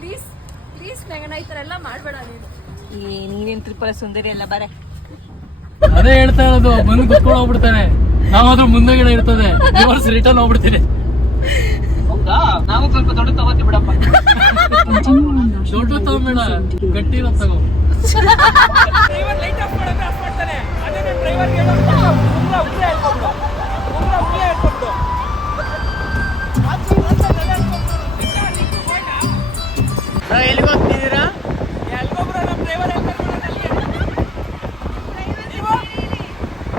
Please please ಮೇಘನಾ ಈ ಥರ ಎಲ್ಲ ಮಾಡಬೇಡ ನೀನು. ನೀನೇನು ತ್ರಿಪುರ ಸುಂದರಿ ಎಲ್ಲ ಬರೇ. ಅದೇ ಹೇಳ್ತಾ ಇರೋದು, ಬಂದು ಕುತ್ಕೊಂಡು ಹೋಗ್ಬಿಡ್ತಾನೆ, ನಾವಾದ್ರೂ ಮುಂದೆಗಡೆ ಇರ್ತದೆ, ರಿಟರ್ನ್ ಹೋಗ್ಬಿಡ್ತೀನಿ. ಹೌದಾ, ನಾವು ಸ್ವಲ್ಪ ದೊಡ್ಡ ತಗೋತೀವಿ ಬಿಡಪ್ಪ. ದೊಡ್ಡ ತಗೊಂಬೇಡ, ಗಟ್ಟಿ ಇರೋ ತಗೋ. ಲೈಟ್ ಆಫ್ ಮಾಡೋದು ಆಫ್ ಮಾಡ್ತಾನೆ. ಅದೇ ನಾನು ಡ್ರೈವರ್ಗೆ ಹೇಳೋದು, ಉಂಗ್ರ ಹೇಳ್ಕೊಬಿಡು, ಉಂಗ್ರ ಹೇಳ್ಕೊಬಿಡು. ಎಲ್ಲಿಗೆ ಹೋಗ್ತಿದ್ದೀರಾ? ಎಲ್ಗೊಬ್ರು ನಮ್ಮ ಡ್ರೈವರ್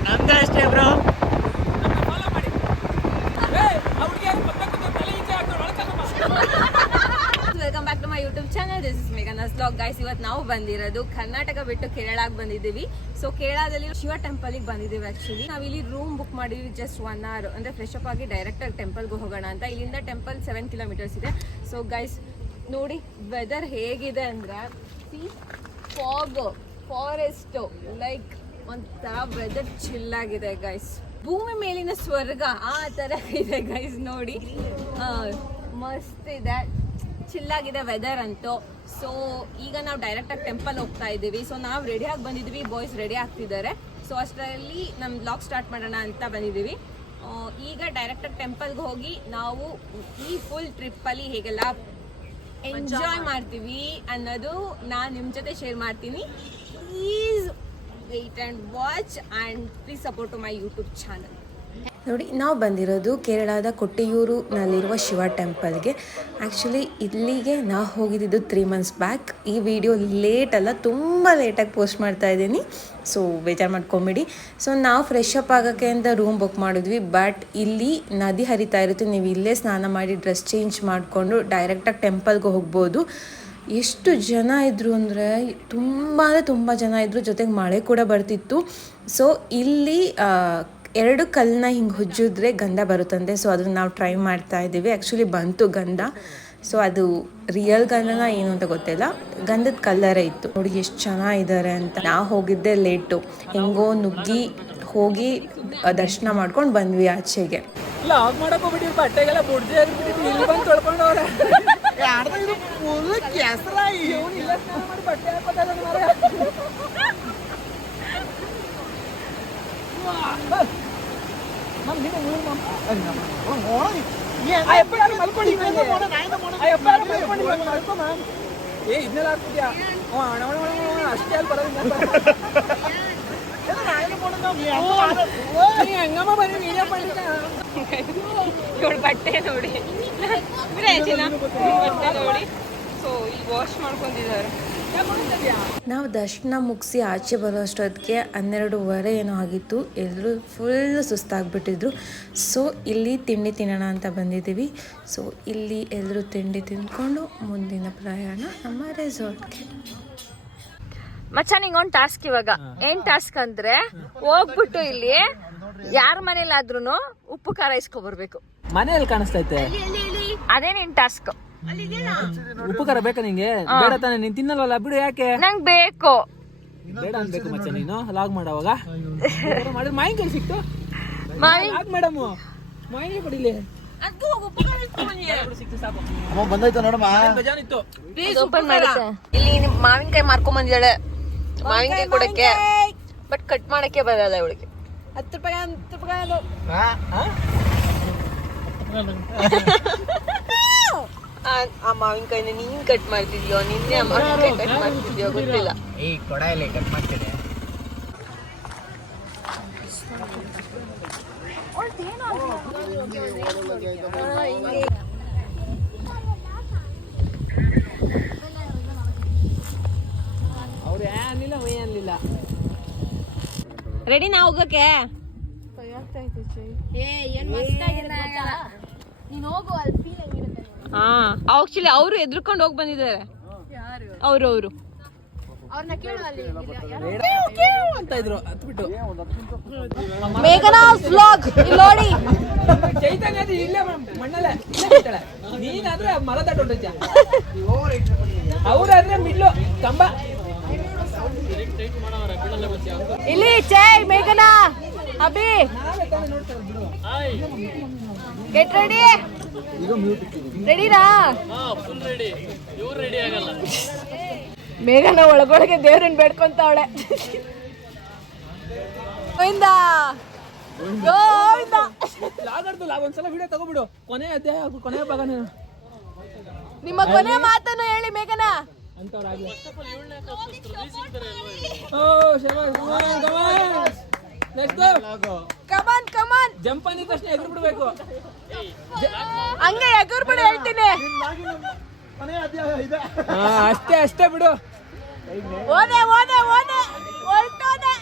ನಮ್ದು ಅಷ್ಟೇ ಬ್ರೋ. ಫಾಲೋ ಮಾಡಿ. ಅವ್ರಿಗೆ ಯಾರು ಪಕ್ಕಕ್ಕೆ ತಲೆ ಈಚೆ ಹಾಕೊಂಡು ಒಳಕಮ್ಮ. Welcome back to my YouTube channel. This is Meghana's vlog. Guys, ಇವತ್ತು ನಾವು ಬಂದಿರೋದು ಕರ್ನಾಟಕ ಬಿಟ್ಟು ಕೇರಳಕ್ಕೆ ಬಂದಿದ್ದೀವಿ. ಸೊ ಕೇರಳದಲ್ಲಿ ಶಿವ ಟೆಂಪಲ್ಗೆ ಬಂದಿದ್ದೀವಿ. ಆ್ಯಕ್ಚುಲಿ ನಾವು ಇಲ್ಲಿ ರೂಮ್ ಬುಕ್ ಮಾಡಿದ್ವಿ ಜಸ್ಟ್ 1 hour, ಅಂದರೆ ಫ್ರೆಶ್ ಅಪ್ ಆಗಿ ಡೈರೆಕ್ಟಾಗಿ ಟೆಂಪಲ್ಗೆ ಹೋಗೋಣ ಅಂತ. ಇಲ್ಲಿಂದ ಟೆಂಪಲ್ 7 kilometers ಇದೆ. ಸೊ ಗೈಸ್ ನೋಡಿ ವೆದರ್ ಹೇಗಿದೆ ಅಂದರೆ, ಫಾರೆಸ್ಟ್ ಲೈಕ್ ಒಂಥರ ವೆದರ್ ಚಿಲ್ಲಾಗಿದೆ ಗೈಸ್. ಭೂಮಿ ಮೇಲಿನ ಸ್ವರ್ಗ ಆ ಥರ ಇದೆ ಗೈಸ್. ನೋಡಿ ಮಸ್ತ್ ಇದೆ, ಚಿಲ್ಲಾಗಿದೆ ವೆದರ್ ಅಂತೂ. ಸೊ ಈಗ ನಾವು ಡೈರೆಕ್ಟಾಗಿ ಟೆಂಪಲ್ ಹೋಗ್ತಾ ಇದ್ದೀವಿ. ಸೊ ನಾವು ರೆಡಿಯಾಗಿ ಬಂದಿದ್ದೀವಿ, ಬಾಯ್ಸ್ ರೆಡಿ ಆಗ್ತಿದ್ದಾರೆ. ಸೊ ಅಷ್ಟರಲ್ಲಿ ನಮ್ಮ ಬ್ಲಾಗ್ ಸ್ಟಾರ್ಟ್ ಮಾಡೋಣ ಅಂತ ಬಂದಿದ್ದೀವಿ. ಈಗ ಡೈರೆಕ್ಟಾಗಿ ಟೆಂಪಲ್ಗೆ ಹೋಗಿ ನಾವು ಈ ಫುಲ್ ಟ್ರಿಪ್ಪಲ್ಲಿ ಹೇಗೆಲ್ಲ ಎಂಜಾಯ್ ಮಾಡ್ತೀವಿ ಅನ್ನೋದು ನಾನು ನಿಮ್ಮ ಜೊತೆ ಶೇರ್ ಮಾಡ್ತೀನಿ. Please wait and watch and please support to my YouTube channel. ನೋಡಿ, ನಾವು ಬಂದಿರೋದು ಕೇರಳದ ಕೊಟ್ಟಿಯೂರಿನಲ್ಲಿರುವ ಶಿವ ಟೆಂಪಲ್ಗೆ. ಆ್ಯಕ್ಚುಲಿ ಇಲ್ಲಿಗೆ ನಾವು ಹೋಗಿದ್ದು 3 months ಬ್ಯಾಕ್. ಈ ವಿಡಿಯೋ ಲೇಟ್ ಅಲ್ಲ, ತುಂಬ ಲೇಟಾಗಿ ಪೋಸ್ಟ್ ಮಾಡ್ತಾ ಇದ್ದೀನಿ, ಸೊ ಬೇಜಾರು ಮಾಡ್ಕೊಂಬಿಡಿ. ಸೊ ನಾವು ಫ್ರೆಶ್ ಅಪ್ ಆಗೋಕ್ಕೆ ಅಂತ ರೂಮ್ ಬುಕ್ ಮಾಡಿದ್ವಿ. ಬಟ್ ಇಲ್ಲಿ ನದಿ ಹರಿತಾ ಇರುತ್ತೆ, ನೀವು ಇಲ್ಲೇ ಸ್ನಾನ ಮಾಡಿ ಡ್ರೆಸ್ ಚೇಂಜ್ ಮಾಡಿಕೊಂಡು ಡೈರೆಕ್ಟಾಗಿ ಟೆಂಪಲ್ಗೆ ಹೋಗ್ಬೋದು. ಎಷ್ಟು ಜನ ಇದ್ದರು ಅಂದರೆ ತುಂಬ ಜನ ಇದ್ದರು, ಜೊತೆಗೆ ಮಳೆ ಕೂಡ ಬರ್ತಿತ್ತು. ಸೊ ಇಲ್ಲಿ 2 ಕಲ್ಲನ್ನ ಹಿಂಗೆ ಹುಜ್ಜಿದ್ರೆ ಗಂಧ ಬರುತ್ತಂತೆ. ಸೊ ಅದನ್ನು ನಾವು ಟ್ರೈ ಮಾಡ್ತಾ ಇದ್ದೀವಿ. ಆ್ಯಕ್ಚುಲಿ ಬಂತು ಗಂಧ. ಸೊ ಅದು ರಿಯಲ್ ಗಂಧನ ಏನು ಅಂತ ಗೊತ್ತಿಲ್ಲ, ಗಂಧದ ಕಲ್ಲರೇ ಇತ್ತು. ನೋಡಿ ಎಷ್ಟು ಚೆನ್ನಾಗಿದ್ದಾರೆ ಅಂತ. ನಾವು ಹೋಗಿದ್ದೆ ಲೇಟು, ಹೆಂಗೋ ನುಗ್ಗಿ ಹೋಗಿ ದರ್ಶನ ಮಾಡ್ಕೊಂಡು ಬಂದ್ವಿ ಆಚೆಗೆ. ಇಲ್ಲ ಆಫ್ ಮಾಡಕ್ಕೆ ಹೋಗ್ಬಿಟ್ಟಿರು, ಬಟ್ಟೆಗೆಲ್ಲ ಬುಡ್ಜೆ ಆಗಿಬಿಟ್ಟಿತ್ತು. ಇಲ್ಲಿ ಬಂದು ತೊಳ್ಕೊಂಡು ಹೋದ್ರೆ ಇಲ್ಲ ಸ್ನಾನ ಮಾಡಿ ಬಟ್ಟೆ ಹಾಕೋದಲ್ಲ ಇದನ್ನೆಲ್ಲ ಹಾಕ್ತಿದ್ಯಾ ಅಷ್ಟೇ ಅಲ್ಲಿ ಬರೋದಿಲ್ಲ. ಹೆಂಗಮ್ಮ ಬರೀ ವೀಡಿಯೋ ಮಾಡಿದ್ದ ಬಟ್ಟೆ ನೋಡಿ, ಬಟ್ಟೆ ನೋಡಿ. ಸೊ ಇಲ್ಲಿ ವಾಶ್ ಮಾಡ್ಕೊಂಡಿದ್ದಾರೆ. ನಾವು ದರ್ಶನ ಮುಗಿಸಿ ಆಚೆ ಬರೋ ಅಷ್ಟೊತ್ತಿಗೆ 12:15 ಏನೋ ಆಗಿತ್ತು. ಎಲ್ಲರೂ ಫುಲ್ ಸುಸ್ತಾಗ್ಬಿಟ್ಟಿದ್ರು. ಸೊ ಇಲ್ಲಿ ತಿಂಡಿ ತಿನ್ನೋಣ ಅಂತ ಬಂದಿದ್ದೀವಿ. ಸೊ ಇಲ್ಲಿ ಎಲ್ಲರೂ ತಿಂಡಿ ತಿಂದ್ಕೊಂಡು ಮುಂದಿನ ಪ್ರಯಾಣ ನಮ್ಮ ರೆಸಾರ್ಟ್ಗೆ. ಮಚ್ಚ ನಿಂಗೊಂದು ಟಾಸ್ಕ್ ಇವಾಗ. ಏನ್ ಟಾಸ್ಕ್ ಅಂದ್ರೆ, ಹೋಗ್ಬಿಟ್ಟು ಇಲ್ಲಿ ಯಾರ ಮನೇಲಾದ್ರೂ ಉಪ್ಪು ಖಾರ ಇಸ್ಕೊಬರ್ಬೇಕು. ಮನೆಯಲ್ಲಿ ಕಾಣಿಸ್ತೈತೆ, ಅದೇ ನಿನ್ ಟಾಸ್ಕ್. ಉಪ್ಪು ಖಾರ ಬೇಕಾ ನಿಂಗೆ? ಬೇಡ ತಾನೆ, ನೀನ್ ತಿನ್ನಲ್ವಲ್ಲ, ಬಿಡು. ಯಾಕೆ ನಂಗ್ ಬೇಕು? ಬೇಡ ಅನ್ಬೇಕು ಮಚ್ಚ, ನೀನು ಲಾಗ್ ಮಾಡೋವಾಗ ಮಾಡಿದ್ರೆ ಮಾವಿನಕಾಯಿ ಸಿಕ್ತು. ಮೇಡಮ್ ಮಾವಿನಕಾಯಿ ಕೊಡಿಲಿ, ಸಿಕ್ತು ಸಾಕು. ಬಂದೈತೆ ನೋಡಮ್ಮ, ಬೇಜಾನಿತ್ತು. ಇಲ್ಲಿ ಮಾವಿನಕಾಯಿ ಮಾರ್ಕೊಂಡ್ ಬಂದಿದ್ದಾಳೆ ಮಾವಿನಕಾಯಿ ಕೊಡಕ್ಕೆ. ಬಟ್ ಕಟ್ ಮಾಡಕ್ಕೆ ಬರಲ್ಲ ಇವಳಿಗೆ. 10 ರೂಪಾಯಿ ಆ ಮಾವಿನಕಾಯಿನ ನೀನ್ ಕಟ್ ಮಾಡ್ತಿದ್ಯೋ, ನಿನ್ನೆ ಆ ಮಾವಿನಕಾಯಿ ಕಟ್ ಮಾಡ್ತಿದ್ಯೋ ಗೊತ್ತಿಲ್ಲ. ಕಟ್ ಮಾಡ್ತೀನಿ. ಅವ್ರು ಏನಿಲ್ಲ ಏನಿಲ್ಲ. ರೆಡಿ ನಾ ಹೋಗಕ್ಕೆ? ಆಕ್ಚುಲಿ ಅವರು ಎದ್ರುಕೊಂಡು ಹೋಗಿ ಬಂದಿದ್ದಾರೆ. ಅವರು ಅಂತ ಇದ್ರು ಹತ್ಬಿಟ್ಟು. ಮೇಘನಾಸ್ ವ್ಲಾಗ್ ನೋಡಿ. ಚೈತನ್ಯ ಇಲ್ಲೇ ಮಣ್ಣಲ್ಲೇ ನೀನಾದ್ರೆ ಮರ ತಟ್ಟೊಂಡ, ಅವ್ರಾದ್ರೆ ಮಿಡ್ಲು ಕಂಬ. ಇಲ್ಲಿ ಚೈ ಮೇಘನಾ ಅಭಿ ಗೆಟ್ ರೆಡಿ. ರೆಡಿನಾ? Full ready. ಇವ್ರು ರೆಡಿ ಮೇಘನ ಒಳಗೊಳಗೆ ದೇವ್ರನ್ನ ಬೇಡ್ಕೊಂತಾವಳೆ. ಗೋವಿಂದ ಗೋವಿಂದ. ಒಂದ್ಸಲ ವಿಡಿಯೋ ತಗೋಬಿಡು. ಕೊನೆ ಅಧ್ಯಾಯ ಕೊನೆ ಭಾಗ ನಿಮ್ಮ ಕೊನೆ ಮಾತನ್ನು ಹೇಳಿ ಮೇಘನ. ಕಮಾನ್ ಕಮಾನ್. ಜಂಪ್ ಅಂದಿದ ತಕ್ಷಣ ಎದುರು ಬಿಡ್ಬೇಕು. ಹಂಗೆ ಎಗುರ್ ಬಿಡು ಹೇಳ್ತೀನಿ. ಅಷ್ಟೇ ಅಷ್ಟೇ ಬಿಡು. ಓದೆ ಓದೆ ಓದೆ ಹೊರಟೋದೆ.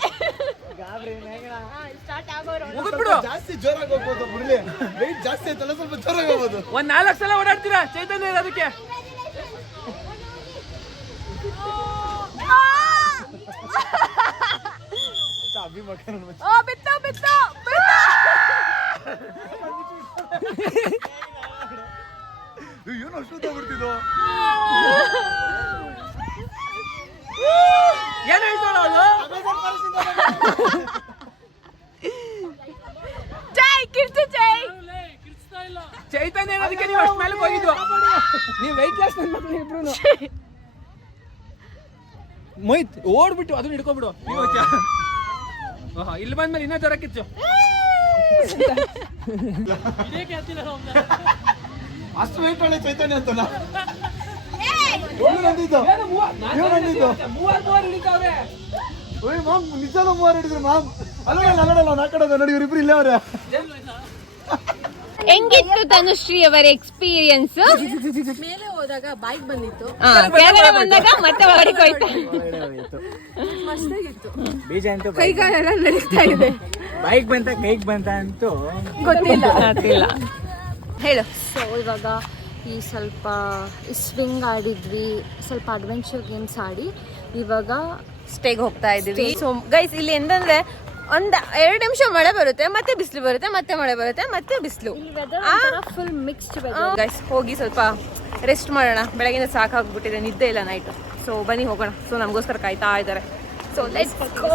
ಸ್ಟಾರ್ಟ್ ಆಗೋರು ಮುಗಿದ್ಬಿಡು. ಜಾಸ್ತಿ ಜೋರಾಗಿ ಹೋಗ್ಬೋದು ಬಿಡ್ಲಿ. ವೆಯ್ಟ್ ಜಾಸ್ತಿ ಆಯ್ತಲ್ಲ, ಸ್ವಲ್ಪ ಜೋರಾಗಿ ಹೋಗ್ಬೋದು. ಒಂದ್ 4 ಸಲ ಓಡಾಡ್ತೀರಾ ಚೈತನ್ಯ ಅದಕ್ಕೆ. ಬಿತ್ತು ಬಿತ್ತು ಏನು ಅಷ್ಟು ತಗೊಬಿಡ್ತಿದ್ದು. ಏನ್ ಹೇಳ್ತಾಳ ಅವಳು? ಜೈ ಕಿರ್ಚು ಜೈ. ಚೈತನ್ಯ ಅದಕ್ಕೆ ನೀವು ಅಷ್ಟು ಮೇಲೆ ಹೋಗಿದ್ದು. ನೀವು ವೆಯ್ಟ್ ಲಾಸ್ ನನ್ನ ಮಕ್ಕಳು ಇಬ್ರು. ಮೊಯ್ತ್ ಓಡ್ಬಿಟ್ಟು ಅದನ್ನ ಹಿಡ್ಕೊಬಿಡು. ಇಲ್ಲಿ ಬಂದ್ಮೇಲೆ ಇನ್ನೂ ಜ್ವರ ಕಿಚ್ಚು. ಅಷ್ಟು ವೆಯ್ಟ್ ಒಳ್ಳೆ ಚೈತನ್ಯ ಅಂತಲ್ಲ. ನಂದಿದ್ದು ಮಾಮ್ ನಿಜಾನ 3 ಹಿಡಿದ್ರು ಮಾಮ್. ಅಲ್ಲೋಡಲ್ಲ ನಾ ಕಡೆ ನೋಡಿ ಇವ್ರಿಬ್ರು ಇಲ್ಲೇ ಅವ್ರೆ. ಹೆಂಗಿತ್ತು ತನುಶ್ರೀ ಅವರ ಎಕ್ಸ್ಪೀರಿಯನ್ಸ್? ಮೇಲೆ ಹೋದಾಗ ಬೈಕ್ ಬಂದಿತ್ತು, ಕೆಳಗಡೆ ಬಂದಾಗ ಮತ್ತೆ ಒಳಗಡೆ ಹೋಯ್ತು. ಮಸ್ತಾಗಿತ್ತು. ಬೀಜ ಅಂತೂ ಕೈಗಾಲೆಲ್ಲ ನಡೀತಾ ಇದೆ. ಬೈಕ್ ಬಂತ ಕೈಗೆ ಬಂತ ಅಂತೂ ಗೊತ್ತಿಲ್ಲ. ಹೇಳು. ಸೊ ಇವಾಗ ಸ್ವಲ್ಪ ಸ್ವಿಂಗ್ ಆಡಿದ್ವಿ, ಸ್ವಲ್ಪ ಅಡ್ವೆಂಚರ್ ಗೇಮ್ಸ್ ಆಡಿ ಇವಾಗ ಸ್ಟೇಗೆ ಹೋಗ್ತಾ ಇದೀವಿ. ಸೊ ಗೈಸ್ ಇಲ್ಲಿ ಎಂದಂದ್ರೆ 1-2 ನಿಮಿಷ ಮಳೆ ಬರುತ್ತೆ, ಮತ್ತೆ ಬಿಸಿಲು ಬರುತ್ತೆ, ಮತ್ತೆ ಮಳೆ ಬರುತ್ತೆ, ಮತ್ತೆ ಬಿಸಿಲು. ಫುಲ್ ಮಿಕ್ಸ್ಡ್ ಗೈಸ್ ಹೋಗಿ ಸ್ವಲ್ಪ ರೆಸ್ಟ್ ಮಾಡೋಣ. ಬೆಳಗಿನ ಸಾಕಾಗ್ಬಿಟ್ಟಿದೆ, ನಿದ್ದೆ ಇಲ್ಲ ನೈಟು. ಸೊ ಬನ್ನಿ ಹೋಗೋಣ. ಸೊ ನಮಗೋಸ್ಕರ ಕಾಯ್ತಾ ಇದ್ದಾರೆ. So let's go.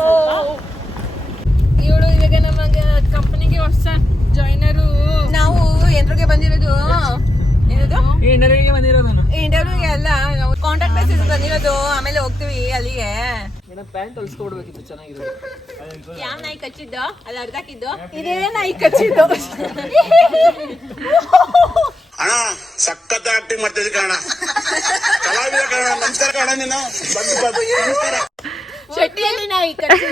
ಇವಳು ಇವಾಗ ನಮಗೆ ಕಂಪನಿಗೆ ಹೊಸ ಜಾಯ್ನರು. ನಾವು ಎಂಟ್ರಿಗೆ ಬಂದಿರೋದು. ಏನದು ಇಂಟರ್ವ್ಯೂಗೆ ಬಂದಿರೋದು ನಾನು. ಇಂಟರ್ವ್ಯೂಗೆ ಅಲ್ಲ, ನಾವು ಕಾಂಟ್ಯಾಕ್ಟ್ ಬೇಸಿಸ್ ಬಂದಿರೋದು. ಆಮೇಲೆ ಹೋಗ್ತೀವಿ ಅಲ್ಲಿಗೆ. ಮೇಡಮ್ ಪ್ಯಾಂಟ್ ಹೊಲ್ಸ್ಕೊಡ್ಬೇಕಿತ್ತು, ಚೆನ್ನಾಗಿರೋದು. ಯಾವ ನಾಯಿ ಕಚ್ಚಿದ್ದು? ಅದು ಅರ್ಧಾಕಿದ್ದು. ಇದೇ ನಾಯಿ ಕಚ್ಚಿದ್ದು. ಅಣ್ಣ ಸಖತ್ ಆಕ್ಟಿಂಗ್ ಮಾಡ್ತಿದ್ದೆ ಕಣ, ಕಲಾವಿದ ಕಣ. ನಮಸ್ಕಾರ ಕಣ, ನೀನು ಶೆಟ್ಟಿಯಲ್ಲಿ ನಾಯಿ ಕಚ್ಚಿ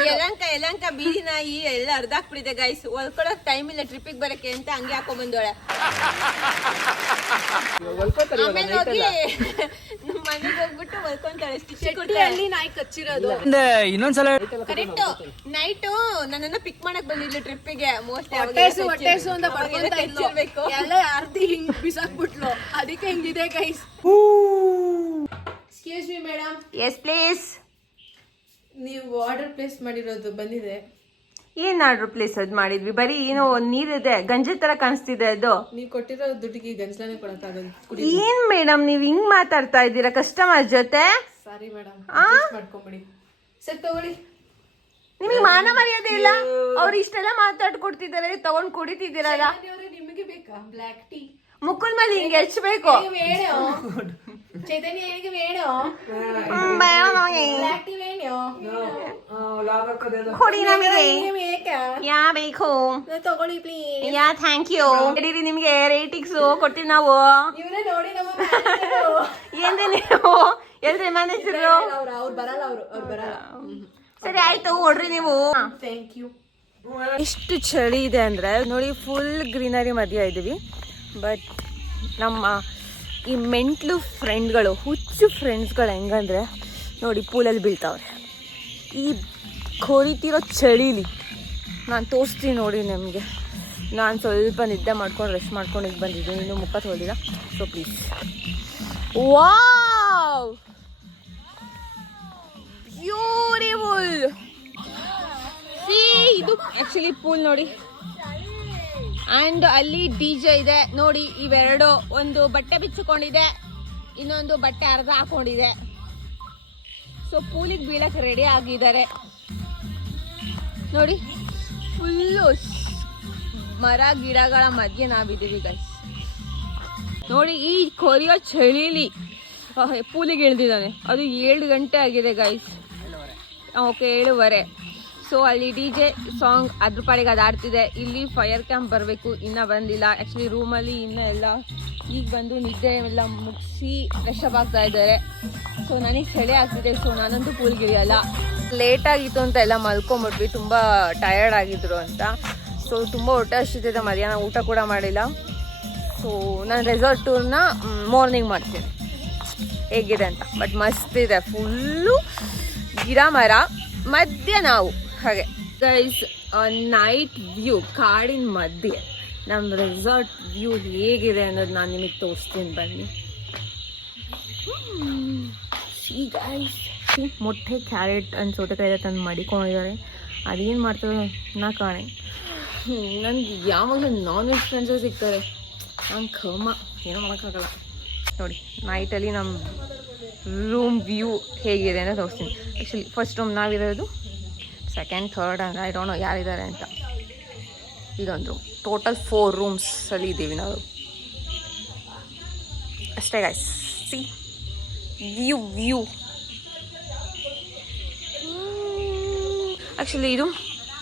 ಯಲಂಕ ಬೀದಿ ನಾಯಿ ಎಲ್ಲ ಅರ್ಧಾಕ್ಬಿಟ್ಟಿದೆ ಗೈಸ್. ಹೊಲ್ಕೊಳಕ್ ಟೈಮ್ ಇಲ್ಲ, ಟ್ರಿಪ್ಪಿಗೆ ಬರಕ್ಕೆ ಅಂತ ಹಂಗೆ ಹಾಕೊಂಡ್ ಬಂದೋಳೆ. ಆಮೇಲೆ ಹೋಗಿ ನಮ್ಮ ಮನೆಗೆ ಹೋಗ್ಬಿಟ್ಟು ಹೊಲ್ಕೊಂತಾಳೆ. ಶೆಟ್ಟಿಯಲ್ಲಿ ನಾಯಿ ಕಚ್ಚಿರೋದು. ಇನ್ನೊಂದ್ಸಲ ಕರೆಕ್ಟ್. ನೈಟು ನನ್ನನ್ನ ಪಿಕ್ ಮಾಡಕ್ ಬಂದಿದ್ಲು ಟ್ರಿಪ್ಪಿಗೆ. ಹೊಟ್ಟೆಸು ಅಂತ ಬರ್ಕೊಂತ ಇದ್ಲು. ಎಲ್ಲ ಅರ್ಧಿ ಹಿಂಗ್ ಬಿಸಾಕ್ಬಿಟ್ಲು. ಅದಕ್ಕೆ ಹಿಂಗಿದೆ guys. Excuse me madam, yes please. ನೀವು ಆರ್ಡರ್ ಪ್ಲೇಸ್ ಮಾಡಿರೋದು ಬಂದಿದೆ. ಏನ್ ಆರ್ಡರ್ ಪ್ಲೇಸ್ ಅದ್ ಮಾಡಿದ್ವಿ? ಬರೀ ಏನೋ ನೀರಿದೆ, ಗಂಜಿ ತರ ಕಾಣಿಸ್ತಿದೆ ಅದು. ನೀವು ಕೊಟ್ಟಿರೋ ದುಡ್ಡಿಗೆ ಗಂಜಲನೆ ಕೊಡಕ್ಕಾಗಲ್ಲ. ಏನ್ ಮೇಡಮ್ ನೀವ್ ಹಿಂಗ್ ಮಾತಾಡ್ತಾ ಇದ್ದೀರಾ ಕಸ್ಟಮರ್ ಜೊತೆ? ಸಾರಿ ಮೇಡಮ್, ಮಾಡ್ಕೊಂಬಿಡಿ. ಸರ್ ತಗೊಳ್ಳಿ. ನಿಮಗೆ ಮಾನ ಮರ್ಯಾದೆ ಇಲ್ಲ? ಅವ್ರು ಇಷ್ಟೆಲ್ಲ ಮಾತಾಡ್ಕೊಡ್ತಿದ್ದಾರೆ, ತಗೊಂಡ್ ಕುಡಿತಿದ್ದೀರಲ್ಲ. ನಿಮಗೆ ಬೇಕಾ ಬ್ಲ್ಯಾಕ್ ಟೀ? ಮುಕ್ಕುಲ್ ಮೇಲೆ ಹಿಂಗೆ ಹೆಚ್ಚಬೇಕು. ಚೈತನ್ಯ എനിക്ക് വേണോ? ಬ್ಲ್ಯಾಕ್ ಟೀ വേണോ? ಕೊಡಿ ನಮಗೆ. ಬೇಕಾ? ಯಾ ಬೇಕು? ತಗೊಳ್ಳಿ ಪ್ಲೀಸ್. Yeah thank you. ನಡೀರಿ, ನಿಮ್ಗೆ ರೇಟಿಂಗ್ಸ್ ಕೊಡ್ತೀವಿ ನಾವು. ಇವರೇ ನೋಡಿ ನಮ್ಮ ಮ್ಯಾನೇಜರ್. ಏನ್ರಿ ನೀವು? ಎಲ್ರಿ ಮ್ಯಾನೇಜರು? ಅವ್ರು ಬರಲ್ಲ, ಅವ್ರು ಬರಲ್ಲ. ಸರಿ ಆಯ್ತು, ಹೊಡ್ರಿ ನೀವು. Thank you. ಎಷ್ಟು ಚಳಿ ಇದೆ ಅಂದರೆ ನೋಡಿ, ಫುಲ್ ಗ್ರೀನರಿ ಮಧ್ಯ ಇದ್ದೀವಿ. ಬಟ್ ನಮ್ಮ ಈ ಮೆಂಟ್ಲು ಫ್ರೆಂಡ್ಗಳು, ಹುಚ್ಚು ಫ್ರೆಂಡ್ಸ್ಗಳು ಹೆಂಗಂದರೆ ನೋಡಿ ಪೂಲಲ್ಲಿ ಬೀಳ್ತಾವ್ರೆ ಈ ಕೊರಿತಿರೋ ಚಳೀಲಿ. ನಾನು ತೋರಿಸ್ತೀನಿ ನೋಡಿ ನಿಮಗೆ. ನಾನು ಸ್ವಲ್ಪ ನಿದ್ದೆ ಮಾಡ್ಕೊಂಡು ರೆಸ್ಟ್ ಮಾಡ್ಕೊಂಡು ಈಗ ಬಂದಿದ್ದೀನಿ, ಇನ್ನೂ ಮುಖ ತೊಳೆದಿಲ್ಲ. So please. Wow, beautiful. ಇದು ಆ್ಯಕ್ಚುಲಿ ಪೂಲ್ ನೋಡಿ. ಆ್ಯಂಡ್ ಅಲ್ಲಿ DJ ಇದೆ ನೋಡಿ. ಇವೆರಡು, ಒಂದು ಬಟ್ಟೆ ಬಿಚ್ಚಿಕೊಂಡಿದೆ, ಇನ್ನೊಂದು ಬಟ್ಟೆ ಅರ್ಧ ಹಾಕೊಂಡಿದೆ. ಸೊ ಪೂಲಿಗೆ ಬೀಳಕ್ಕೆ ರೆಡಿ ಆಗಿದ್ದಾರೆ ನೋಡಿ. ಫುಲ್ಲು ಮರ ಗಿಡಗಳ ಮಧ್ಯೆ ನಾವಿದ್ದೀವಿ ಗೈಸ್. ನೋಡಿ ಈ ಕೊರಿಯೋ ಚಳಿಲಿ ಪೂಲಿಗೆ ಇಳಿದಿದ್ದಾನೆ. ಅದು 7 ಗಂಟೆ ಆಗಿದೆ ಗೈಸ್. ಓಕೆ 7:15. ಸೊ ಅಲ್ಲಿ DJ ಸಾಂಗ್ ಅದ್ರ ಪಾಡಿಗೆ ಅದು ಆಡ್ತಿದೆ. ಇಲ್ಲಿ ಫೈರ್ ಕ್ಯಾಂಪ್ ಬರಬೇಕು, ಇನ್ನೂ ಬಂದಿಲ್ಲ. ಆ್ಯಕ್ಚುಲಿ ರೂಮಲ್ಲಿ ಇನ್ನೂ ಎಲ್ಲ ಈಗ ಬಂದು ನಿದ್ದೆ ಎಲ್ಲ ಮುಗಿಸಿ ಫ್ರೆಶ್ ಅಪ್ ಆಗ್ತಾ ಇದ್ದಾರೆ. ಸೊ ನನಗೆ ಚಳಿ ಆಗ್ತಿದೆ. ಸೊ ನಾನಂತೂ ಪೂಲ್ಗೆ ಇಳಿಯಲ್ಲ. ಲೇಟಾಗಿತ್ತು ಅಂತ ಎಲ್ಲ ಮಲ್ಕೊಂಬಿಟ್ವಿ, ತುಂಬ ಟಯರ್ಡ್ ಆಗಿದ್ರು ಅಂತ. ಸೊ ತುಂಬ ಹೊಟ್ಟೆ ಹಸಿತಿದೆ, ಮಧ್ಯಾಹ್ನ ಊಟ ಕೂಡ ಮಾಡಿಲ್ಲ. ಸೊ ನಾನು ರೆಸಾರ್ಟ್ ಟೂರ್ನ ಮಾರ್ನಿಂಗ್ ಮಾಡ್ತೀನಿ ಹೇಗಿದೆ ಅಂತ. ಬಟ್ ಮಸ್ತ್ ಇದೆ, ಫುಲ್ಲು ಗಿಡ ಮರ ಮಧ್ಯ ನಾವು ಹಾಗೆ ಗೈಸ್. ನೈಟ್ ವ್ಯೂ ಕಾಡಿನ ಮಧ್ಯೆ ನಮ್ಮ ರೆಸಾರ್ಟ್ ವ್ಯೂ ಹೇಗಿದೆ ಅನ್ನೋದು ನಾನು ನಿಮಗೆ ತೋರಿಸ್ತೀನಿ ಬನ್ನಿ. ಗೈಸ್ ಮೊಟ್ಟೆ ಕ್ಯಾರೆಟ್ ಅಂಡ್ ಸೌತೆಕಾಯಿ ತಂದು ಮಡಿಕೊಂಡಿದ್ದಾರೆ. ಅದೇನು ಮಾಡ್ತಾರೆ ನಾ ಕಾಣೆ. ನನಗೆ ಯಾವಾಗಲೂ ನಾನ್ ವೆಜ್ ಫ್ರೆಂಡ್ಸೇ ಸಿಗ್ತಾರೆ. ನಾನು ಕಮ್ಮ ಏನೋ ಮಾಡೋಕ್ಕಾಗಲ್ಲ. ನೋಡಿ ನೈಟಲ್ಲಿ ನಮ್ಮ ರೂಮ್ ವ್ಯೂ ಹೇಗಿದೆ ಅಂತ ತೋರಿಸ್ತೀನಿ. ಆ್ಯಕ್ಚುಲಿ ಫಸ್ಟ್ ರೂಮ್ ನಾವಿರೋದು, ಸೆಕೆಂಡ್ ಥರ್ಡ್ ಅಂದರೆ ಐ ಡೋಂಟ್ ನೋ ಯಾರಿದ್ದಾರೆ ಅಂತ. ಇದೊಂದು ರೂಮ್. ಟೋಟಲ್ 4 ರೂಮ್ಸಲ್ಲಿ ಇದ್ದೀವಿ ನಾವು ಅಷ್ಟೇ ಗೈಸ್. ಸಿ ವ್ಯೂ ಆ್ಯಕ್ಚುಲಿ ಇದು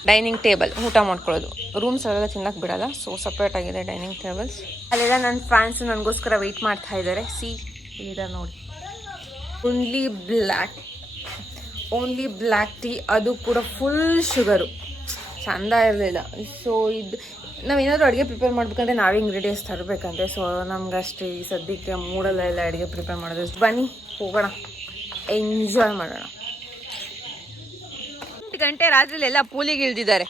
ಡೈನಿಂಗ್ ಟೇಬಲ್, ಊಟ ಮಾಡ್ಕೊಳ್ಳೋದು. ರೂಮ್ಸ್ ಎಲ್ಲ ತಿನ್ನಕ್ಕೆ ಬಿಡಲ್ಲ, ಸೊ ಸಪ್ರೇಟ್ ಆಗಿದೆ ಡೈನಿಂಗ್ ಟೇಬಲ್ಸ್. ಅಲ್ಲೆಲ್ಲ ನನ್ನ ಫ್ಯಾನ್ಸ್ ನನಗೋಸ್ಕರ ವೆಯ್ಟ್ ಮಾಡ್ತಾ ಇದ್ದಾರೆ. ಸಿ ಇಲ್ಲಿದ್ದಾರೆ ನೋಡಿ. ಓನ್ಲಿ ಬ್ಲ್ಯಾಕ್ ಟೀ, ಅದು ಕೂಡ ಫುಲ್ ಶುಗರು, ಚೆಂದ ಇರಲಿಲ್ಲ. ಸೊ ಇದು ನಾವೇನಾದರೂ ಅಡುಗೆ ಪ್ರಿಪೇರ್ ಮಾಡ್ಬೇಕಂದ್ರೆ ನಾವೇ ಇಂಗ್ರೀಡಿಯೆಂಟ್ಸ್ ತರಬೇಕಂತೆ. ಸೊ ನಮ್ಗೆ ಅಷ್ಟೇ ಈ ಸದ್ಯಕ್ಕೆ ಮೂಡಲ್ಲ ಅಡುಗೆ ಪ್ರಿಪೇರ್ ಮಾಡೋದು. ಬನ್ನಿ ಹೋಗೋಣ, ಎಂಜಾಯ್ ಮಾಡೋಣ. 8 ಗಂಟೆ ರಾತ್ರಿಲಿ ಎಲ್ಲ ಪೂಲಿಗೆ ಇಳಿದಿದ್ದಾರೆ.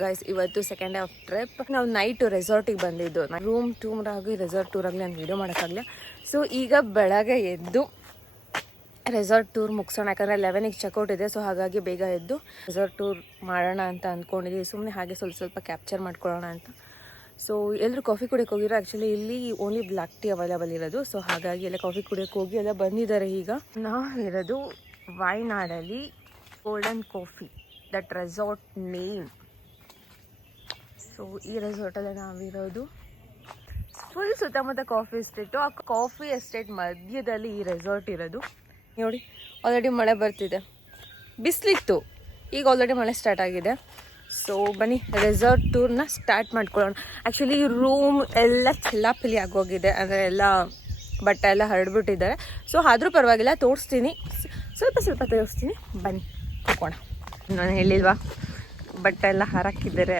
ಗೈಸ್ ಇವತ್ತು ಸೆಕೆಂಡ್ ಡೇ ಆಫ್ ಟ್ರಿಪ್. ನಾವು ನೈಟು ರೆಸಾರ್ಟಿಗೆ ಬಂದಿದ್ದು. ರೂಮ್ ಟೂರ್ ಆಗಿ ರೆಸಾರ್ಟ್ ಟೂರ್ ಆಗಲಿ ನಾನು ವೀಡಿಯೋ ಮಾಡೋಕ್ಕಾಗಲಿಲ್ಲ. ಸೊ ಈಗ ಬೆಳಗ್ಗೆ ಎದ್ದು ರೆಸಾರ್ಟ್ ಟೂರ್ ಮುಗಿಸೋಣ, ಯಾಕಂದರೆ 11ಗೆ ಚೆಕ್ಔಟ್ ಇದೆ. ಸೊ ಹಾಗಾಗಿ ಬೇಗ ಎದ್ದು ರೆಸಾರ್ಟ್ ಟೂರ್ ಮಾಡೋಣ ಅಂತ ಅಂದ್ಕೊಂಡಿದ್ದೀವಿ. ಸುಮ್ಮನೆ ಹಾಗೆ ಸ್ವಲ್ಪ ಕ್ಯಾಪ್ಚರ್ ಮಾಡ್ಕೊಳ್ಳೋಣ ಅಂತ. ಸೊ ಎಲ್ಲರೂ ಕಾಫಿ ಕುಡಿಯೋಕೆ ಹೋಗಿರೋ. ಆ್ಯಕ್ಚುಲಿ ಇಲ್ಲಿ ಓನ್ಲಿ ಬ್ಲ್ಯಾಕ್ ಟೀ ಅವೈಲೇಬಲ್ ಇರೋದು. ಸೊ ಹಾಗಾಗಿ ಎಲ್ಲ ಕಾಫಿ ಕುಡಿಯೋಕೆ ಹೋಗಿ ಎಲ್ಲ ಬಂದಿದ್ದಾರೆ. ಈಗ ನಾವಿರೋದು ವಾಯ್ನಾಡಲ್ಲಿ golden coffee, that resort name. So ಈ ರೆಸಾರ್ಟಲ್ಲಿ ನಾವಿರೋದು. ಫುಲ್ ಸುತ್ತಮುತ್ತ ಕಾಫಿ ಎಸ್ಟೇಟು. ಆ ಕಾಫಿ ಎಸ್ಟೇಟ್ ಮಧ್ಯದಲ್ಲಿ ಈ ರೆಸಾರ್ಟ್ ಇರೋದು. ನೋಡಿ ಆಲ್ರೆಡಿ ಮಳೆ ಬರ್ತಿದೆ. ಬಿಸಿಲಿತ್ತು, ಈಗ ಆಲ್ರೆಡಿ ಮಳೆ ಸ್ಟಾರ್ಟ್ ಆಗಿದೆ. ಸೊ ಬನ್ನಿ ರೆಸಾರ್ಟ್ ಟೂರ್ನ ಸ್ಟಾರ್ಟ್ ಮಾಡ್ಕೊಳ್ಳೋಣ. ಆ್ಯಕ್ಚುಲಿ ರೂಮ್ ಎಲ್ಲ ಚೆಲ್ಲಾಪಿಲಿ ಆಗೋಗಿದೆ, ಅಂದರೆ ಎಲ್ಲ ಬಟ್ಟೆ ಎಲ್ಲ ಹರಡ್ಬಿಟ್ಟಿದ್ದಾರೆ. ಸೊ ಆದರೂ ಪರವಾಗಿಲ್ಲ, ತೋರಿಸ್ತೀನಿ, ಸ್ವಲ್ಪ ತೋರಿಸ್ತೀನಿ. ಬನ್ನಿ ಹೋಗೋಣ. ನಾನು ಹೇಳಿಲ್ವಾ ಬಟ್ಟೆ ಎಲ್ಲ ಹಾರಾಕಿದ್ದಾರೆ,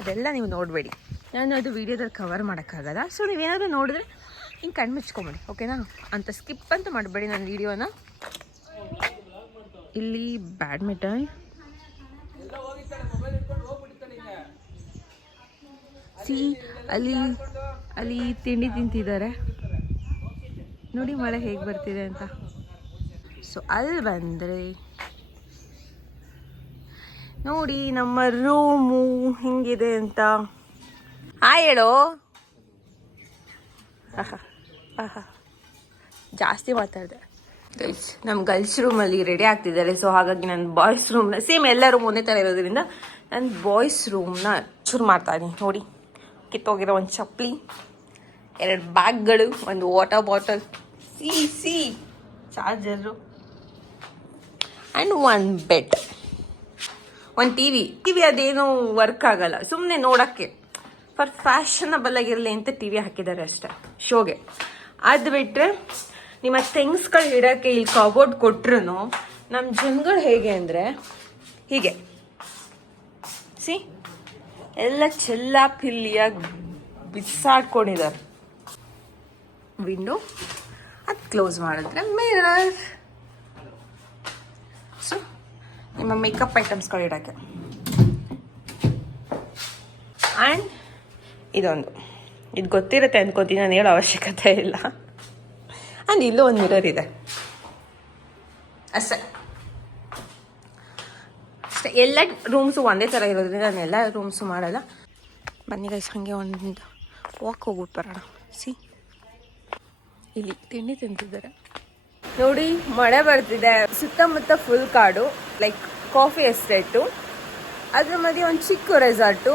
ಅದೆಲ್ಲ ನೀವು ನೋಡಬೇಡಿ. ನಾನು ಅದು ವೀಡಿಯೋದಲ್ಲಿ ಕವರ್ ಮಾಡೋಕ್ಕಾಗಲ್ಲ. ಸೊ ನೀವೇನಾದರೂ ನೋಡಿದ್ರೆ ಹಿಂಗೆ ಕಣ್ಣು ಮುಚ್ಕೊಂಬಿಡಿ, ಓಕೆನಾ? ಅಂತ ಸ್ಕಿಪ್ ಅಂತ ಮಾಡಬೇಡಿ ನನ್ನ ವೀಡಿಯೋನ. ಇಲ್ಲಿ ಬ್ಯಾಡ್ಮಿಂಟನ್, ಅಲ್ಲಿ ತಿಂಡಿ ತಿಂತಿದ್ದಾರೆ. ನೋಡಿ ಮಳೆ ಹೇಗೆ ಬರ್ತಿದೆ ಅಂತ. ಸೊ ಅಲ್ಲಿ ಬಂದರೆ ನೋಡಿ ನಮ್ಮ ರೂಮು ಹಿಂಗಿದೆ ಅಂತ. ಹೇಳೋ ಜಾಸ್ತಿ ಮಾತಾಡಿದೆ ಗೈಸ್. ನಮ್ಮ ಗರ್ಲ್ಸ್ ರೂಮಲ್ಲಿ ರೆಡಿ ಆಗ್ತಿದ್ದಾರೆ. ಸೊ ಹಾಗಾಗಿ ನನ್ನ ಬಾಯ್ಸ್ ರೂಮ್ನ ಸೇಮ್ ಎಲ್ಲ ರೂಮ್ ಒಂದೇ ಥರ ಇರೋದ್ರಿಂದ ನನ್ನ ಬಾಯ್ಸ್ ರೂಮ್ನ ಶುರು ಮಾಡ್ತಾ ಇದ್ದೀನಿ. ನೋಡಿ ಕಿತ್ತೋಗಿರೋ ಒಂದು ಚಪ್ಪಲಿ, 2 ಬ್ಯಾಗ್ಗಳು, ಒಂದು water bottle, C charger and 1 bed, 1 TV ಅದೇನು ವರ್ಕ್ ಆಗಲ್ಲ, ಸುಮ್ಮನೆ ನೋಡೋಕ್ಕೆ ಫಾರ್ ಫ್ಯಾಷನಬಲ್ ಆಗಿರಲಿ ಅಂತ ಟಿವಿ ಹಾಕಿದ್ದಾರೆ ಅಷ್ಟೇ ಶೋಗೆ. ಅದು ಬಿಟ್ಟರೆ ನಿಮ್ಮ ಥಿಂಗ್ಸ್ಗಳು ಇಡೋಕ್ಕೆ ಇಲ್ಲಿ ಕಬೋರ್ಡ್ ಕೊಟ್ರು ನಮ್ಮ ಜನಗಳು ಹೇಗೆ ಅಂದರೆ ಹೀಗೆ ಸಿ ಎಲ್ಲ ಚೆಲ್ಲಾಪಿಲ್ಲಿಯಾಗಿ ಬಿಸಾಡ್ಕೊಂಡಿದ್ದಾರೆ. ವಿಂಡೋ ಅದು ಕ್ಲೋಸ್ ಮಾಡಿದ್ರೆ ಮಿರರ್. ಸೊ ನಿಮ್ಮ ಮೇಕಪ್ ಐಟಮ್ಸ್ಗಳು ಇಡೋಕ್ಕೆ. ಆ್ಯಂಡ್ ಇದು ಗೊತ್ತಿರುತ್ತೆ ಅಂದ್ಕೊತೀನಿ, ನಾನು ಹೇಳೋ ಅವಶ್ಯಕತೆ ಇಲ್ಲ. ಆ್ಯಂಡ್ ಇಲ್ಲೂ ಒಂದು ಮಿರರ್ ಇದೆ ಅಷ್ಟೇ. ಎಲ್ಲ ರೂಮ್ಸು ಒಂದೇ ಥರ ಇರೋದ್ರಿಂದ ನಾನು ಎಲ್ಲ ರೂಮ್ಸು ಮಾಡಲ್ಲ. ಬನ್ನಿ ಗೈಸ್ ಹಾಗೆ ಒಂದು ವಾಕ್ ಹೋಗ್ಬಿಟ್ಟು ಬರೋಣ. ಸಿ ಇಲ್ಲಿ ತಿಂಡಿ ತಿಂತಿದ್ದಾರೆ ನೋಡಿ. ಮಳೆ ಬರ್ತಿದೆ, ಸುತ್ತಮುತ್ತ ಫುಲ್ ಕಾಡು, ಲೈಕ್ ಕಾಫಿ ಎಸ್ಟೇಟು, ಅದ್ರ ಮಧ್ಯೆ ಒಂದು ಚಿಕ್ಕ ರೆಸಾರ್ಟು.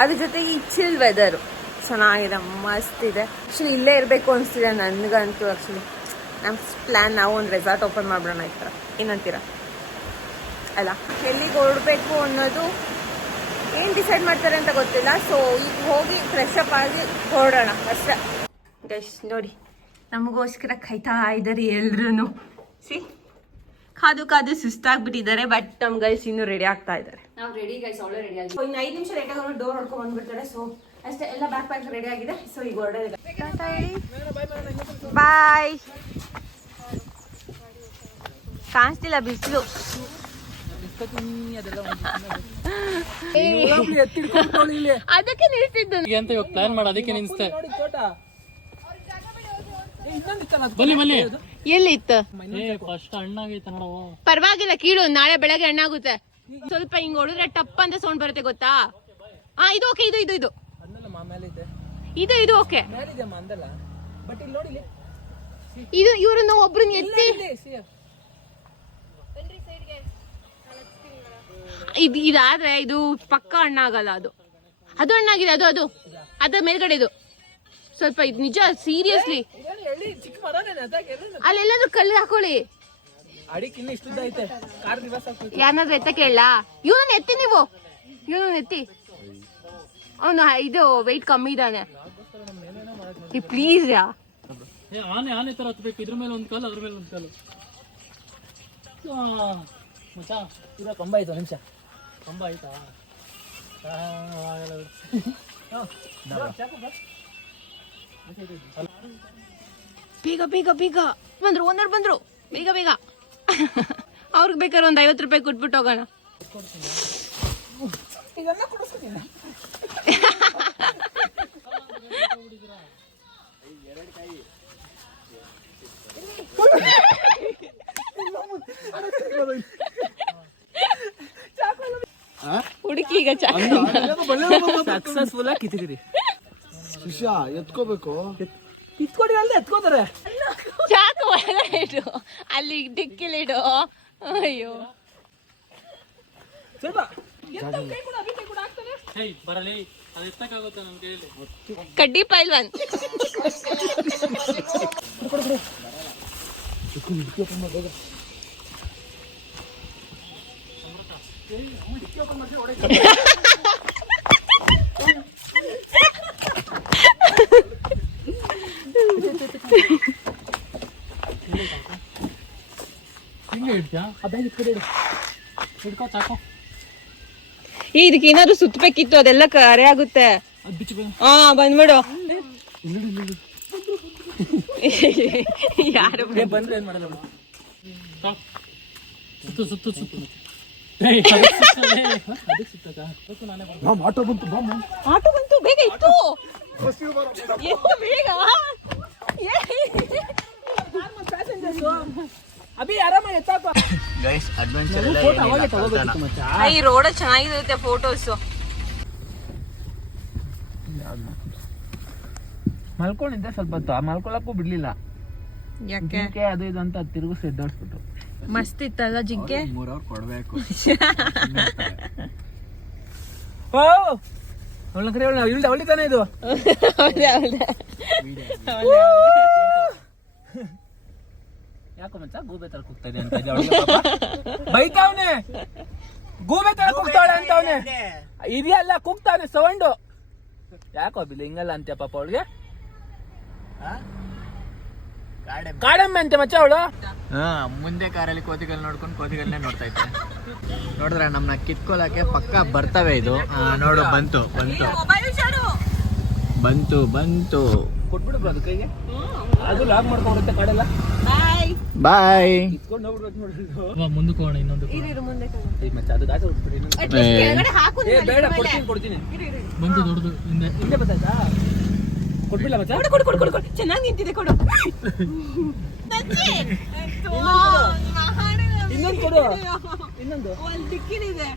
ಅದ್ರ ಜೊತೆಗೆ ಈ ಚಿಲ್ ವೆದರು ಚೆನ್ನಾಗಿದೆ, ಮಸ್ತ್ ಇದೆ. ಆ್ಯಕ್ಚುಲಿ ಇಲ್ಲೇ ಇರಬೇಕು ಅನಿಸ್ತಿದೆ ನನಗಂತೂ. ಆ್ಯಕ್ಚುಲಿ ನಮ್ಮ ಪ್ಲ್ಯಾನ್ ನಾವು ಒಂದು ರೆಸಾರ್ಟ್ ಓಪನ್ ಮಾಡೋಣ ಈ ಥರ, ಏನಂತೀರ ಅಲ್ಲ? ಎಲ್ಲಿಗೆ ಹೊರಡಬೇಕು ಅನ್ನೋದು ಏನು ಡಿಸೈಡ್ ಮಾಡ್ತಾರೆ ಅಂತ ಗೊತ್ತಿಲ್ಲ. ಸೊ ಈಗ ಹೋಗಿ ಫ್ರೆಶ್ ಅಪ್ ಆಗಿ ಹೊರಡೋಣ ಅಷ್ಟೇ. ಗೈಸ್ ನೋಡಿ, ನಮಗೋಸ್ಕರ ಕಾಯ್ತಾ ಇದ್ದಾರೆ ಎಲ್ರೂ. ಸಿ ಕಾದು ಕಾದು ಸುಸ್ತಾಗ್ಬಿಟ್ಟಿದ್ದಾರೆ. ಬಟ್ ನಮ್ಮ ಗೈಸ್ ಇನ್ನೂ ರೆಡಿ ಆಗ್ತಾ ಇದ್ದಾರೆ. ನಾವು ರೆಡಿ ಗೈಸ್, ಅವಳೇ ರೆಡಿ ಆಗಿ ಇನ್ನು 5 ನಿಮಿಷ ಲೇಟ್ ಆಗಿ ಡೋರ್ ಹೊಡ್ಕೊಂಡು ಬಂದ್ಬಿಡ್ತಾರೆ. ಸೊ ಅಷ್ಟೇ, ಎಲ್ಲ ಬ್ಯಾಕ್ ಪ್ಯಾಕ್ ರೆಡಿ ಆಗಿದೆ. ಸೊ ಈಗ ಹೊರಡೋದಿಲ್ಲ. ಬಾಯ್. ಕಾಣಿಸ್ತಿಲ್ಲ ಬಿಸಿಲು. ಅದಕ್ಕೆ ನಿಲ್ಸಿದ್ದು ಅಂತ ಇವಾಗ ಪ್ಲಾನ್ ಮಾಡಿ ಅದಕ್ಕೆ ನಿನ್ಸ್ತೆ. ಬನ್ನಿ ಬನ್ನಿ. ಎಲ್ಲಿ ಇತ್ತು? ಫಸ್ಟ್ ಹಣ್ಣಾಗೈತೆ ನೋಡವ. ಪರವಾಗಿಲ್ಲ, ಕೀಳು, ನಾಳೆ ಬೆಳಗ್ಗೆ ಹಣ್ಣಾಗುತ್ತೆ. ಸ್ವಲ್ಪ ಹಿಂಗ್ ಹೊಡೆದ್ರೆ ಟಪ್ ಅಂತ ಸೌಂಡ್ ಬರುತ್ತೆ ಗೊತ್ತಾ? ಹಾ, ಇದು ಓಕೆ. ಇದು ಇದು ಇದು ಇದು ಇದು ಓಕೆ. ಇದು ಇವ್ರನ್ನ ಒಬ್ರನ್ನ ಎತ್ತಿ ಇದಾದ್ರೆ ಇದು ಪಕ್ಕ ಹಣ್ಣಾಗಲ್ಲ. ಅದು ಅದು ಹಣ್ಣಾಗಿದೆ. ಅದು ಅದು ಅದ ಮೇಲ್ಗಡೆ ಇದು ಸ್ವಲ್ಪ ಇದು ನಿಜ ಸೀರಿಯಸ್ಲಿ. ಅಲ್ಲೆಲ್ಲಾದ್ರೂ ಕಲ್ಲು ಹಾಕೊಳ್ಳಿ. ಯಾರನ್ನಾದ್ರೂ ಎತ್ತ ಕೇಳಲ್ಲ? ಇವನನ್ನ ಎತ್ತಿ, ನೀವು ಇವನನ್ನ ಎತ್ತಿ. ಅವನು ಇದು ವೆಯ್ಟ್ ಕಮ್ಮಿ ಇದ್ದಾನೆ. ಪ್ಲೀಸ್ ಯಾ. ಆನೆ ತರ ಹತ್ಬೇಕು. ಇದ್ರ ಮೇಲೆ ಒಂದ್ ಕಾಲು, ಅದ್ರ ಮೇಲೆ ಒಂದ್ ಕಾಲು. ಮಚ್ಚಾ ಈಗ ಕಂಬ ಆಯ್ತು. ನಿಮಿಷ ಕಂಬ ಆಯ್ತಾ? ಬೇಗ ಬೇಗ ಬೇಗ ಬಂದ್ರು, ಓನರ್ ಬಂದ್ರು. ಬೇಗ ಬೇಗ ಅವ್ರಿಗೆ ಬೇಕಾದ್ರೆ ಒಂದು 50 ರೂಪಾಯಿ ಕೊಟ್ಬಿಟ್ಟು ಹೋಗೋಣ. ಹುಡುಕಿ ಈಗ ಸಕ್ಸಸ್ಫುಲ್ ಆಗಿ ಕಿತ್ತಿರಿ. ಶಿಷ್ಯ ಎತ್ಕೋಬೇಕು. ಕಿತ್ಕೊಡಿ ಅಲ್ಲದೆ ಎತ್ಕೋತಾರೆ. ಚಾಕು ಒಳಗಡೆ ಇಡು, ಅಲ್ಲಿ ಡಿಕ್ಕಿಲಿಡು. ಅಯ್ಯೋ ಬರಲಿ, ಅದು ಎತ್ತಕ್ಕಾಗುತ್ತೆ ನನ್ ಕೈಯಲ್ಲಿ. ಕಡ್ಡಿ ಪೈಲ್ವಾನ್. ಹಿಂಗೆ ಇಡ್ತೀಯಾ? ಹಿಡ್ಕೋ ಚಾಕು. ಇದಕ್ಕೆ ಏನಾದ್ರು ಸುತ್ತಬೇಕಿತ್ತು, ಅದೆಲ್ಲ ಕರೆ ಆಗುತ್ತೆ. ಹಾ ಬಂದ್ಬಿಡು. ಯಾರು ಬಂದ್ರೆ ಏನ್ ಮಾಡಲ್ಲ. ಸುತ್ತು ಸುತ್ತು ಸುತ್ತು. ಆಟೋ ಬಂತು. ಆಟೋ ಬಂತು, ಬೇಗ ಇತ್ತು. ಬೇಗ ಅಭಿ ಆರಾಮಾಗಿ ಎತ್ತಾಕ. ಈ ರೋಡ್ ಚೆನ್ನಾಗಿರುತ್ತೆ ಫೋಟೋಸ್. ಮಲ್ಕೊಂಡಿದ್ದೆ ಸ್ವಲ್ಪ ಹೊತ್ತು, ಮಲ್ಕೊಳಕ್ಕೂ ಬಿಡ್ಲಿಲ್ಲ. ಯಾಕೆ ಅದು ಇದು ಅಂತ ತಿರುಗಿಸಿ ಎದ್ದೋಡ್ಸ್ಬಿಟ್ಟು. ಮಸ್ತ್ ಇತ್ತಲ್ಲ ಜಿಂಕೆ. 3 ಅವರ್ ಕೊಡ್ಬೇಕು. ಓ ಅವಳಕ್ರೆ ಇಳ್ದ ಅವಳಿತಾನೆ ಇದು. ಯಾಕೋ ಮಚ್ಚ ಗೂಬೆ ತರ ಕೂಗ್ತಾ ಇದೆ ಅಂತ ಬೈತಾವನೆ. ಗೂಬೆ ತರ ಕೂಗ್ತಾಳೆ ಅಂತ ಅವನೇ. ಇದೆಯಲ್ಲ ಕೂಗ್ತಾನೆ ಸೌಂಡು. ಯಾಕೋ ಬಿಲ್ಲ ಹಿಂಗಲ್ಲ ಅಂತ್ಯ ಪಾಪ ಅವಳಿಗೆ. ಕಾಡಮ್ಮೆ ಅಂತೆ ಮಚ್ಚ ಅವಳು. ಮುಂದೆ ಕಾರಲ್ಲಿ ಕೋತಿಗಳು ನೋಡ್ಕೊಂಡು ಕೋತಿಗಳನ್ನೇ ನೋಡ್ತಾ ಇದ್ದೆ. ನೋಡಿದ್ರೆ ನಮ್ನ ಕಿತ್ಕೊಳಕ್ಕೆ ಪಕ್ಕ ಬರ್ತವೆ ಇದು. ನೋಡು ಬಂತು ಬಂತು ಬಂತು ಬಂತು. ಕೊಟ್ಬಿಡು ಅದು ಕೈಗೆ. ಅದು ಲಾಕ್ ಮಾಡ್ಕೊಂಡುತ್ತೆ ಕಾಡೆಲ್ಲ. ಬಾಯ್. ಇಟ್ಕೊಂಡು ಹೋಗ್ಬಿಡ್ಬೇಕು ನೋಡಿದ್ರು. ಮುಂದಕ್ಕೆ ಹೋಗೋಣ. ಇನ್ನೊಂದು ಮಚ್ಚ ಅದು ದಾಟ ಹೋಗ್ಬಿಡಿ. ಬೇಡ ಕೊಡ್ತೀನಿ. ಬಂತು ದೊಡ್ಡದು ಹಿಂದೆ ಬತ್ತಾಯ್ತಾ? ಕೊಟ್ಬಿಲ್ಲ ಮಚ್ಚ. ಕೊಡು ಚೆನ್ನಾಗಿ ನಿಂತಿದೆ, ಕೊಡು. ಇನ್ನೊಂದು ಕೊಡು. ಇನ್ನೊಂದು ದಿಕ್ಕಿನಿದೆ.